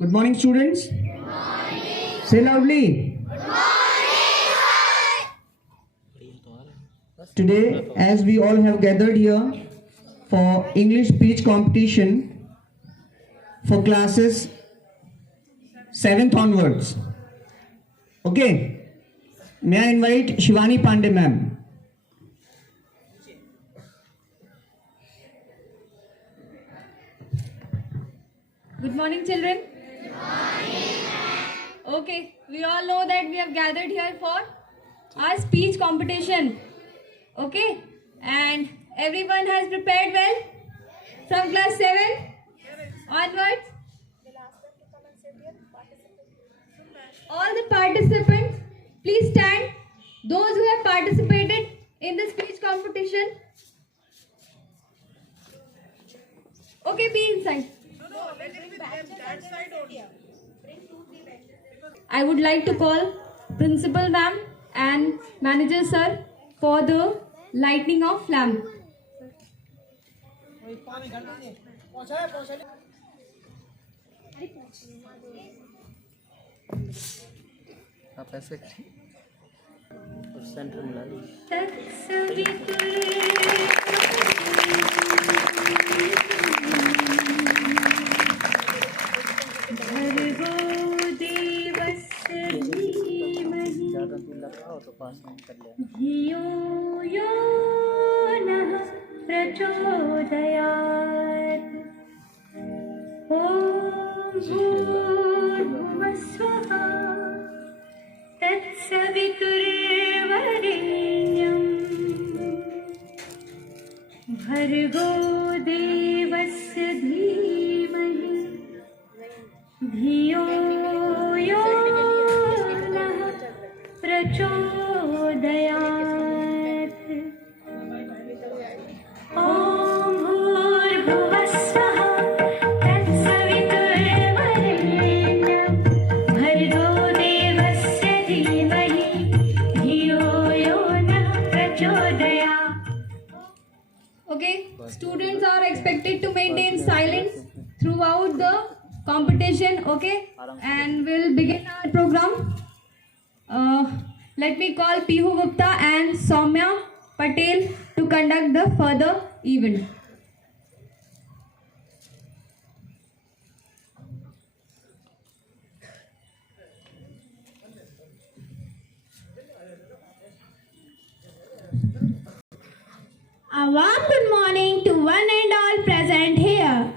Good morning, students. Good morning. Say loudly. Good morning. Today, as we all have gathered here for English speech competition for classes 7th onwards. Okay. May I invite Shivani Pandey ma'am. Good morning, children. Good morning. Okay, we all know that we have gathered here for our speech competition. Okay, and everyone has prepared well from class 7 onwards. All the participants, please stand. Those who have participated in the speech competition. Okay, be inside. I would like to call Principal Ma'am and Manager Sir for the lighting of lamp. आप ऐसे और centre मिला ज़्यादा दूर लगा हो तो पास में कर लिया धियो यो नः प्रचोदयात् ॐ भूर्भुवः स्वः तत्सवितुर्वरेण्यं भर्गो देवस्य धीमहि धियो यो नः प्रचोदयात् ॐ भूर्भुवः स्वः तत्सवितुर्वरेण्यं भर्गो देवस्य धीमहि धियो यो नः प्रचोदयात्. Okay, students are expected to maintain silence throughout the competition. Okay, and we'll begin our program. Let me call Pihu Gupta and Soumya Patel to conduct the further event. A warm good morning to one and all present here.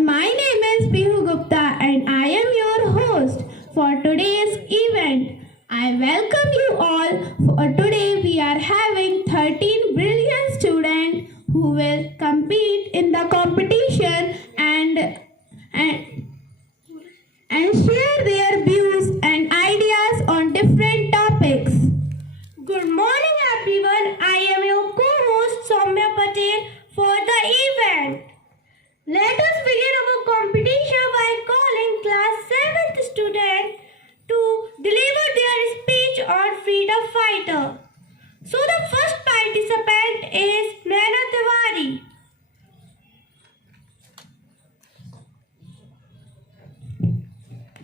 My name is Pihu Gupta and I am your host for today's event. I welcome you all. For today we are having 13 brilliant students who will compete in the competition and share their views and ideas on different topics. Good morning everyone. I am your co-host Soumya Patel for the event. Let us begin our competition by calling class 7th student to deliver their speech on freedom fighter. So the first participant is Naina Tiwari.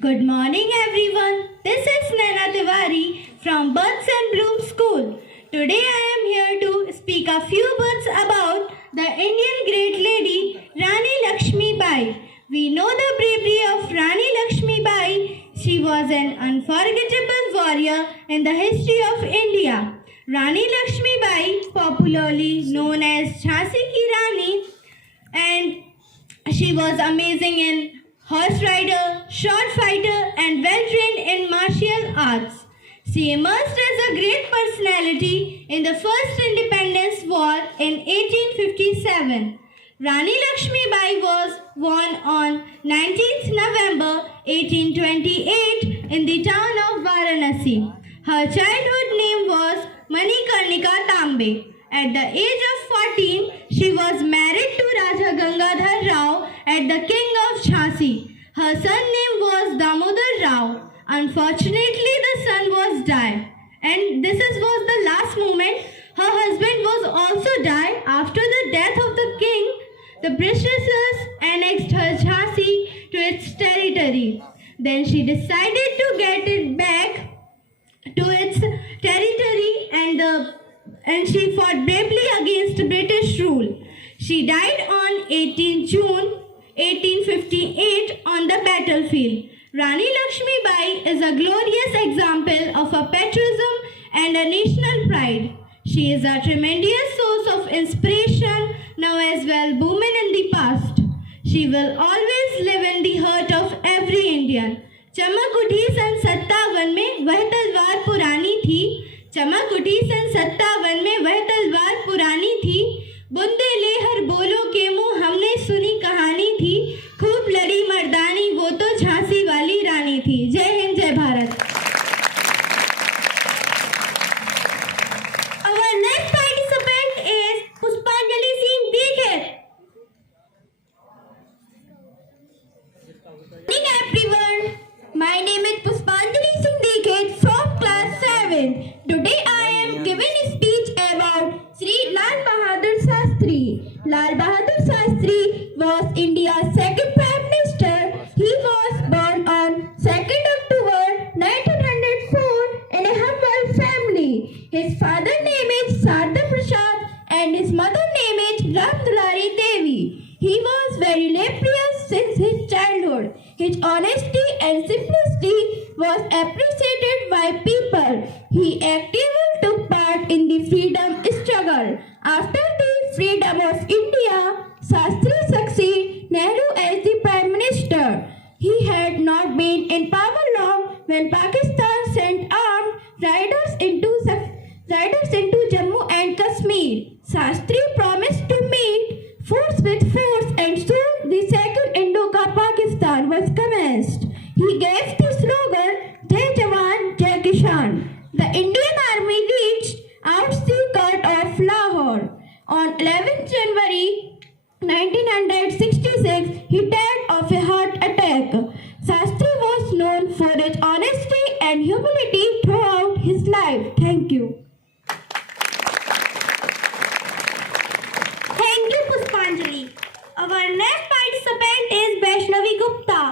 Good morning everyone. This is Naina Tiwari from Buds and Bloom School. Today I am here to speak a few words about the Indian great lady Rani Lakshmi Bai. We know the bravery of Rani Lakshmi Bai. She was an unforgettable warrior in the history of India. Rani Lakshmi Bai, popularly known as Jhansi Ki Rani, and she was amazing in horse rider, short fighter and well trained in martial arts. She emerged as a great personality in the first independence war in 1857. Rani Lakshmi Bai was born on 19th November 1828 in the town of Varanasi. Her childhood name was Manikarnika Tambe. At the age of 14, she was married to Raja Gangadhar Rao at the King of Jhansi. Her son name was Damodar Rao. Unfortunately, the son was died, and this was the last moment. Her husband was also died. After the death of the king, the Britishers annexed her Jhansi to its territory. territory. Then she decided to get it back to its territory and she fought bravely against British rule. She died on 18 June 1858 on the battlefield. Rani Lakshmi Bai is a glorious example of a patriotism and a national pride. She is a tremendous source of inspiration now as well women in the past. She will always live in the heart of every Indian. चमक उठी सन 57 में वह तलवार पुरानी थी. चमक उठी सन 57 में वह तलवार पुरानी थी. बुंदे लेहर बोलो के मुंह हमने सुनी कहानी थी. खूब लड़ी मर्दानी वो तो झांसी वाली रानी थी. जय हिंद जय Bharat. Our next participant is Puspanjali Singh Dikshit. Good morning everyone. My name is Puspanjali Singh Dikshit from class 7. Today I am giving a speech about Sri Lal Bahadur Shastri. Lal Bahadur Shastri was India's second Prime Minister. He was born on 2nd October 1904 in a humble family. His father's name is Sarda Prasad and his mother's name is Ram Dulari Devi. He was very laborious since his childhood. His honesty and simplicity was appreciated by people. He actively took part in the freedom struggle. After the freedom of India, Shastri succeeded Nehru as the Prime Minister. He had not been in power long when Pakistan sent armed riders into Jammu and Kashmir. Shastri promised to meet force with force and soon the second Indo-Pakistan was commenced. He gave the slogan Jai Jawan, Jai Kishan. The Indian Army reached outskirts of Lahore. On 11 January 1966, he died of a heart attack. Shastri was known for his honesty and humility throughout his life. Thank you. Thank you, Puspanjali. Our next participant is Vaishnavi Gupta.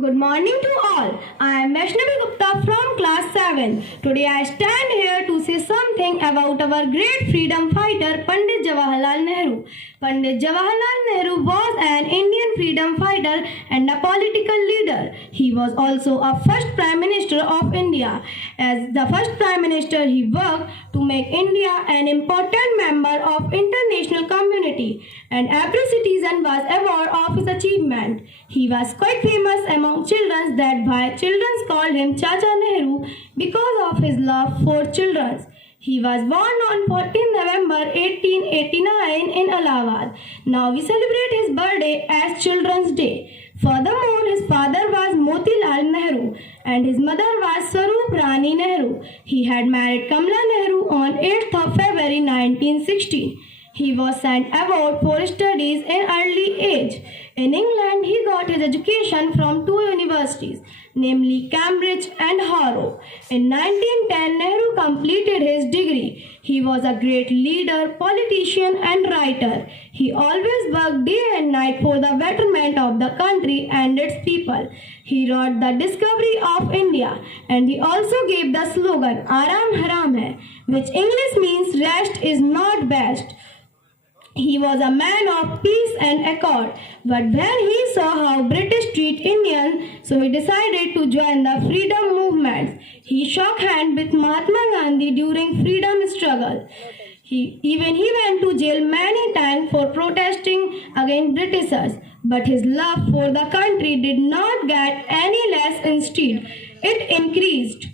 Good morning to all. I am Vaishnavi Gupta from class 7. Today I stand here to say something about our great freedom fighter Pandit Jawaharlal Nehru. Pandit Jawaharlal Nehru was an Indian freedom fighter and a political leader. He was also a first Prime Minister of India. As the first Prime Minister, he worked to make India an important member of international community, and every citizen was aware of his achievement. He was quite famous among children, that why children called him Chacha Nehru because of his love for children. He was born on 14 November 1889 in Allahabad. Now we celebrate his birthday as Children's Day. Furthermore, his father was Motilal Nehru and his mother was Swarup Rani Nehru. He had married Kamala Nehru on 8th of February 1916. He was sent abroad for studies in early age. In England, he got his education from two universities, namely Cambridge and Harrow. In 1910, Nehru completed his degree. He was a great leader, politician and writer. He always worked day and night for the betterment of the country and its people. He wrote the discovery of India, and he also gave the slogan Aram Haram Hai, which English means rest is not best. He was a man of peace and accord, but when he saw how British treat Indians, so he decided to join the freedom movement. He shook hands with Mahatma Gandhi during freedom struggle. He went to jail many times for protesting against Britishers, but his love for the country did not get any less. Instead, it increased.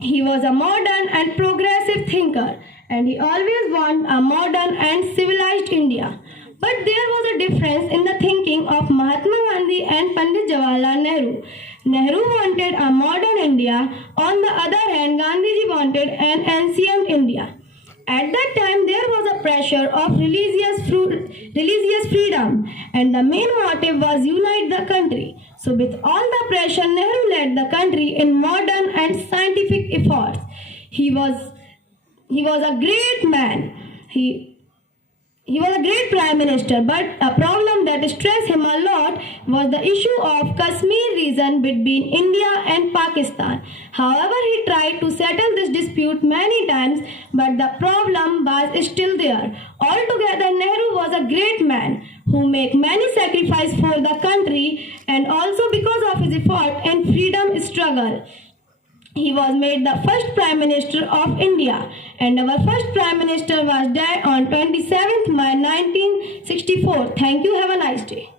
He was a modern and progressive thinker, and he always wanted a modern and civilized India. But there was a difference in the thinking of Mahatma Gandhi and Pandit Jawaharlal Nehru. Nehru wanted a modern India. On the other hand, Gandhiji wanted an ancient India. At that time, there was a pressure of religious freedom, and the main motive was unite the country. So with all the pressure, Nehru led the country in modern and scientific efforts. He was a great man. He was a great prime minister, but a problem that stressed him a lot was the issue of Kashmir region between India and Pakistan. However, he tried to settle this dispute many times, but the problem was still there. Altogether, Nehru was a great man who made many sacrifices for the country and also because of his effort and freedom struggle. He was made the first Prime Minister of India, and our first Prime Minister was died on 27th May 1964. Thank you. Have a nice day.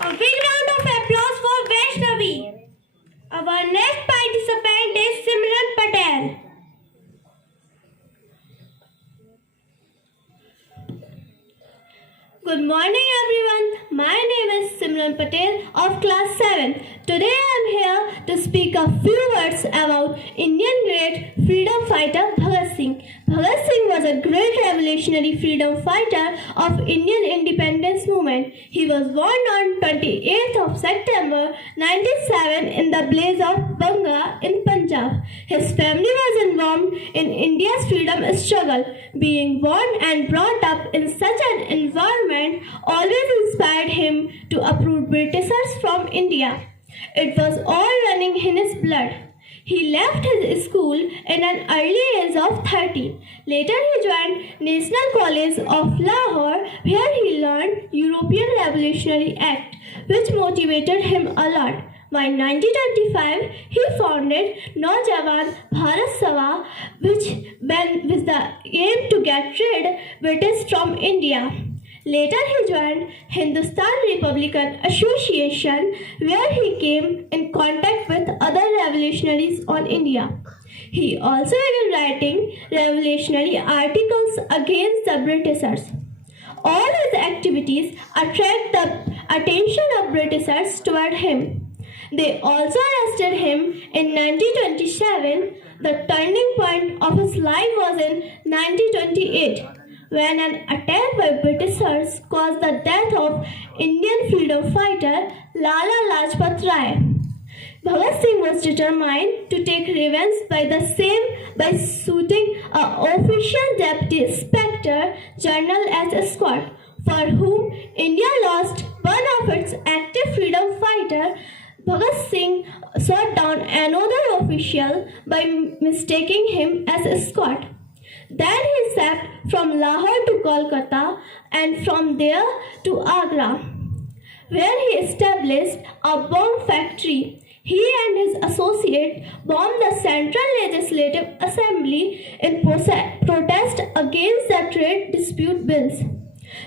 A big round of applause for Vaishnavi. Our next participant is Simran Patel. Good morning everyone. My name is Simran Patel of class 7. Today I am here to speak a few words about Indian great freedom fighter Bhagat Singh. Bhagat Singh was a great revolutionary freedom fighter of Indian independence movement. He was born on 28th of September 1907 in the blaze of Banga in Punjab. His family was involved in India's freedom struggle. Being born and brought up in such an environment always inspired him to uproot Britishers from India. It was all running in his blood. He left his school in an early age of 13. Later he joined National College of Lahore where he learned European Revolutionary Act which motivated him a lot. By 1925, he founded Naujawan Bharat Sabha with the aim to get rid British from India. Later he joined Hindustan Republican Association where he came in contact with other revolutionaries on India. He also began writing revolutionary articles against the Britishers. All his activities attract the attention of Britishers toward him. They also arrested him in 1927. The turning point of his life was in 1928 when an attack by Britishers caused the death of Indian freedom fighter Lala Lajpat Rai. Bhagat Singh was determined to take revenge by shooting an official deputy inspector general as Scott, for whom India lost one of its active freedom fighters. Bhagat Singh shot down another official by mistaking him as Scott. Then he escaped from Lahore to Kolkata and from there to Agra, where he established a bomb factory. He and his associate bombed the Central Legislative Assembly in protest against the trade dispute bills.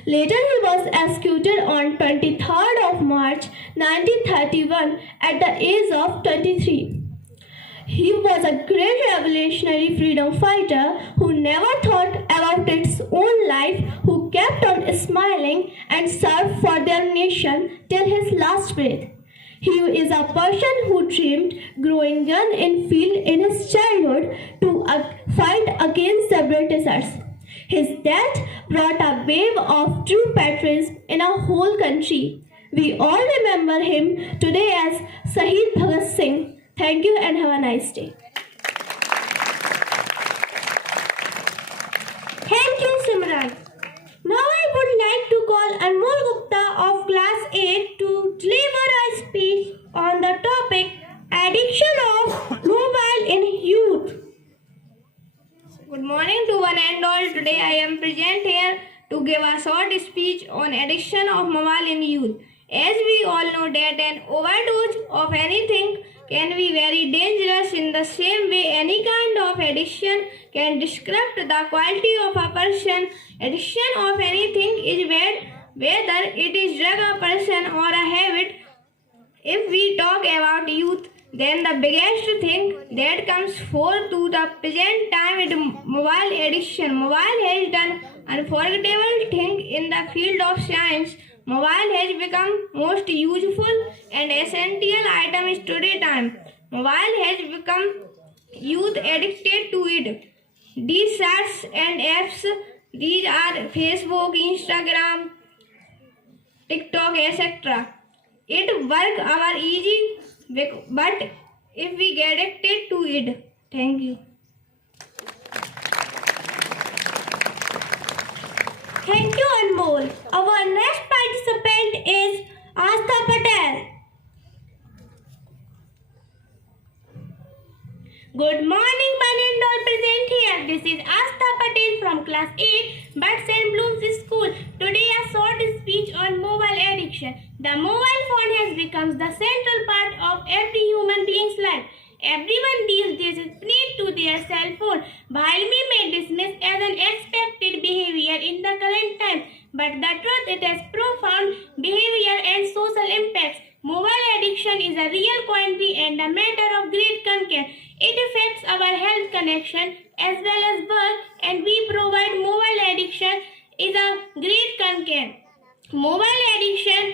Later he was executed on 23rd of March 1931 at the age of 23. He was a great revolutionary freedom fighter who never thought about its own life, who kept on smiling and served for their nation till his last breath. He is a person who dreamed growing gun in field in his childhood to fight against the Britishers. His death brought a wave of true patriotism in our whole country. We all remember him today as Shaheed Bhagat Singh. Thank you and have a nice day. Thank you, Simran. Now I would like to call Anmol Gupta of class 8 to deliver a speech on the topic addiction of mobile in youth. Good morning to one and all. Today I am present here to give a short speech on addiction of mobile in youth. As we all know that an overdose of anything can be very dangerous. In the same way, any kind of addiction can disrupt the quality of a person. Addiction of anything is bad, whether it is drug, a person or a habit. If we talk about youth, then the biggest thing that comes forth to the present time is mobile addiction. Mobile has done unforgettable thing in the field of science. Mobile has become most useful and essential item in today's time. Mobile has become youth addicted to it. These sites and apps, these are Facebook, Instagram, TikTok, etc. It work our easy, but if we get addicted to it. Thank you. Our next participant is Astha Patel. Good morning, one and all present here. This is Astha Patel from class 8, Buds and Blooms School. Today a short speech on mobile addiction. The mobile phone has become the central part of every human being's life. Everyone these days is glued to their cell phone. While we may dismiss as an expected behavior in the current time, but the truth it has profound behavior and social impacts. Mobile addiction is a real quantity and a matter of great concern. It affects our health connection as well as work, and we provide mobile addiction is a great concern. Mobile addiction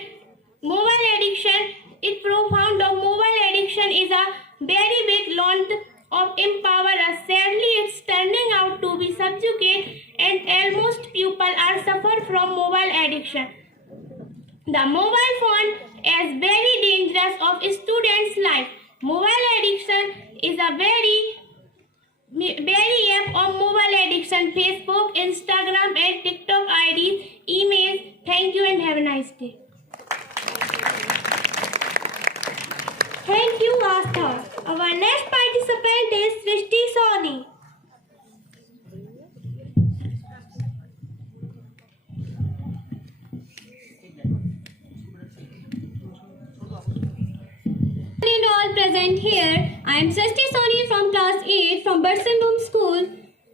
is profound. Of mobile addiction is a very big lot of empower us. Sadly, it's turning out to be subjugate, and almost people are suffer from mobile addiction. The mobile phone is very dangerous of students' life. Mobile addiction is a very app of mobile addiction: Facebook, Instagram, and TikTok IDs, emails. Thank you and have a nice day. Thank you, Astha. Our next participant is Srishti Soni. And all present here. I am Srishti Soni from class 8 from Buds and Blooms School.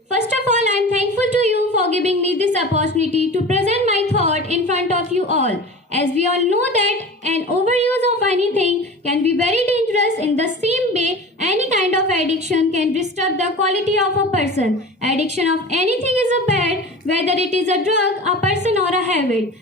First of all, I am thankful to you for giving me this opportunity to present my thought in front of you all. As we all know that an overuse of anything can be very dangerous. In the same way, any kind of addiction can disturb the quality of a person. Addiction of anything is a bad, whether it is a drug, a person or a habit.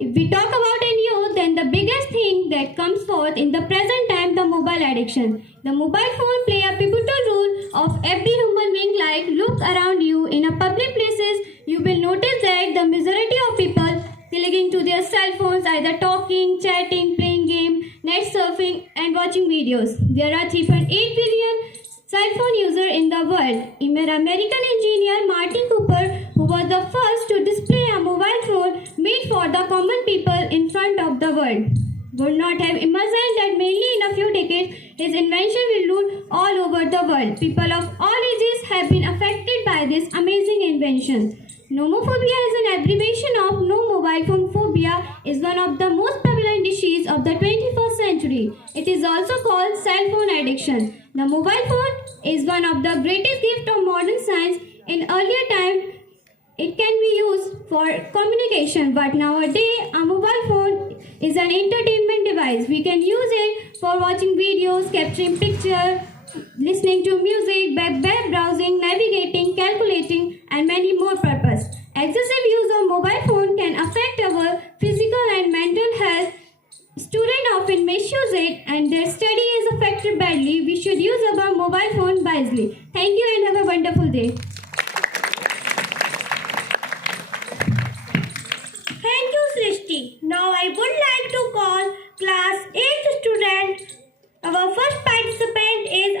If we talk about in youth, then the biggest thing that comes forth in the present time, the mobile addiction. The mobile phone play a pivotal role of every human being life. Look around you in a public places, you will notice that the majority of people clinging to their cell phones, either talking, chatting, playing game, net surfing and watching videos. There are 3.8 billion cell phone users in the world. American engineer Martin Cooper, who was the first to display a mobile phone made for the common people in front of the world, would not have imagined that mainly in a few decades his invention will rule all over the world. People of all ages have been affected by this amazing invention. Nomophobia is an abbreviation of no mobile phone phobia, is one of the most prevalent diseases of the 21st century. It is also called cell phone addiction. The mobile phone is one of the greatest gifts of modern science. In earlier time, it can be used for communication, but nowadays a mobile phone is an entertainment device. We can use it for watching videos, capturing pictures, listening to music, web browsing, navigating, calculating, and many more purposes. Excessive use of mobile phone can affect our physical and mental health. Students often misuse it and their study is affected badly. We should use our mobile phone wisely. Thank you and have a wonderful day. Thank you, Srishti. Now I would like to call class 8 student. Our first participant is